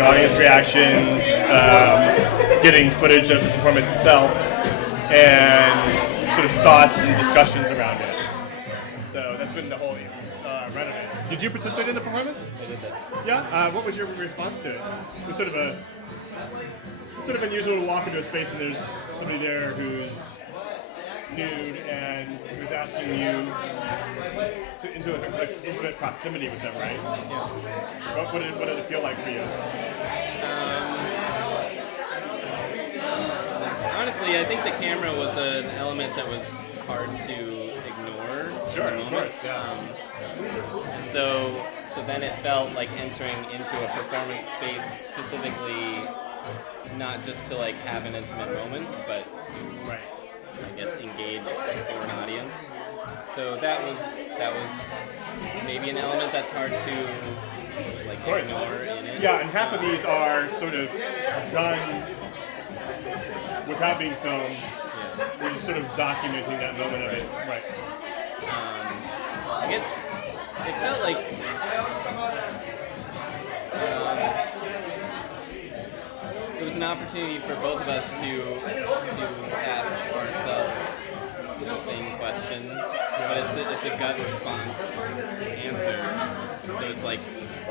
getting audience reactions, getting footage of the performance itself, and sort of thoughts and discussions around it. So that's been the whole run of it. Did you participate in the performance? I did that. Yeah? What was your response to it? It was sort of unusual to walk into a space and there's somebody there who's nude and who's asking you into an intimate proximity with them, right? Yeah. What did it feel like for you? Honestly, I think the camera was an element that was hard to ignore. Sure, of course, yeah. And so then it felt like entering into a performance space specifically, not just to like have an intimate moment, but to, right. I guess, engage for an audience. So that was maybe an element that's hard to like ignore in it. Yeah, and half of these are sort of done without being filmed. Yeah. We're just sort of documenting that moment of it. Right. I guess it felt like it was an opportunity for both of us to ask ourselves the same question, but it's a gut response answer. So it's like,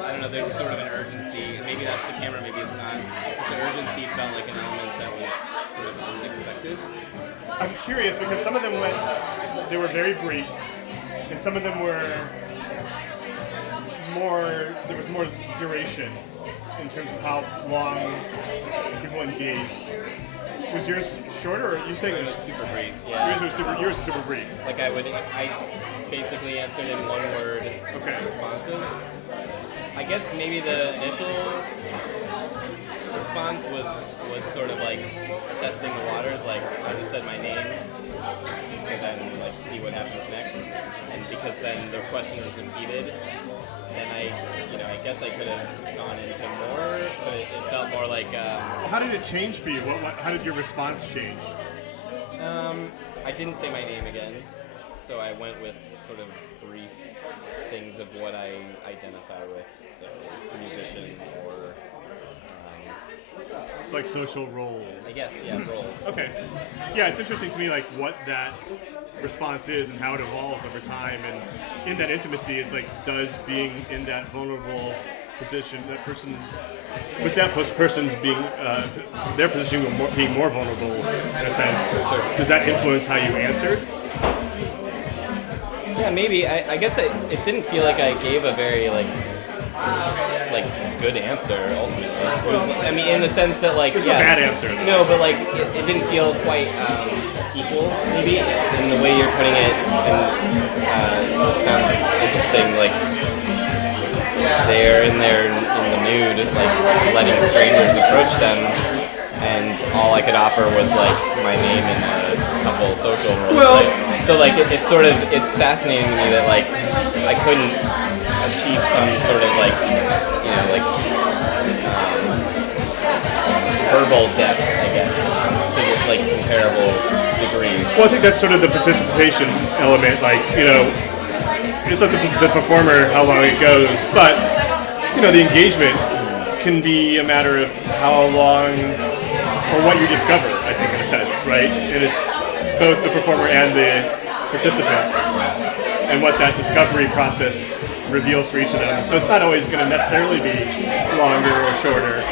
I don't know, there's sort of an urgency. Maybe that's the camera, maybe it's not. But the urgency felt like an element that was sort of unexpected. I'm curious because some of them they were very brief, and some of them were there was more duration in terms of how long people engaged. Was yours shorter, or are you saying It was super brief. Yeah. Yours was super brief. Like I basically answered in one word responses. I guess maybe the initial response was sort of like testing the waters, like I just said my name, so then like see what happens next. And because then the question was repeated, then I guess I could have gone into more, but it felt more like. How did it change for you? How did your response change? I didn't say my name again, so I went with sort of brief things of what I identify with, so musician or. It's like social roles. I guess, yeah, roles. Okay. Yeah, it's interesting to me, like, what that response is and how it evolves over time. And in that intimacy, it's like, does being in that vulnerable position, with that person's being, their position being more vulnerable, in a sense, does that influence how you answered? Yeah, maybe. I guess it didn't feel like I gave a very, good answer ultimately. It was, I mean, in the sense that There's no bad answer. No, but it didn't feel quite equal. Maybe in the way you're putting it, and it sounds interesting. Like they're in the nude, like letting strangers approach them, and all I could offer was like my name and a couple social roles. Well, it's fascinating to me that like I couldn't achieve some sort of verbal depth, I guess, to like comparable degree. Well, I think that's sort of the participation element. Like, it's up to the performer how long it goes, but the engagement can be a matter of how long or what you discover. I think, in a sense, right? And it's both the performer and the participant, and what that discovery process reveals for each of them. So it's not always going to necessarily be longer or shorter.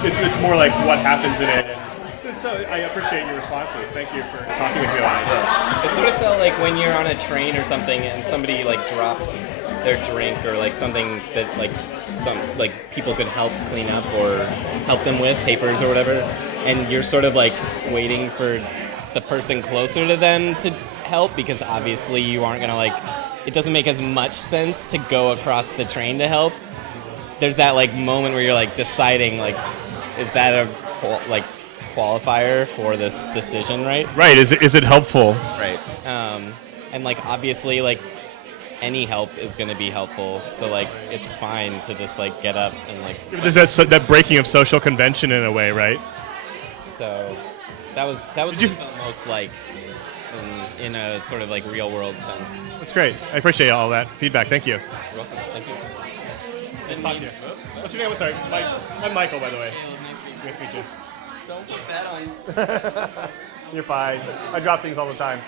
It's more like what happens in it. And so I appreciate your responses. Thank you for talking with me about it. It sort of felt like when you're on a train or something and somebody like drops their drink or like something that like people could help clean up or help them with, papers or whatever, and you're sort of like waiting for the person closer to them to help because obviously you aren't going to it doesn't make as much sense to go across the train to help. There's that like moment where you're like deciding like, is that a qualifier for this decision, right? Right. Is it helpful? Right. And like obviously like any help is going to be helpful. So like it's fine to just like get up and like. There's that breaking of social convention in a way, right? So that was what it felt most like. In a sort of like real world sense. That's great. I appreciate all that feedback. Thank you. You're welcome. Thank you. Nice talking to you. What's your name? Sorry, I'm Michael, by the way. Nice to meet you. Nice to meet you. Don't put that on. You're fine. I drop things all the time.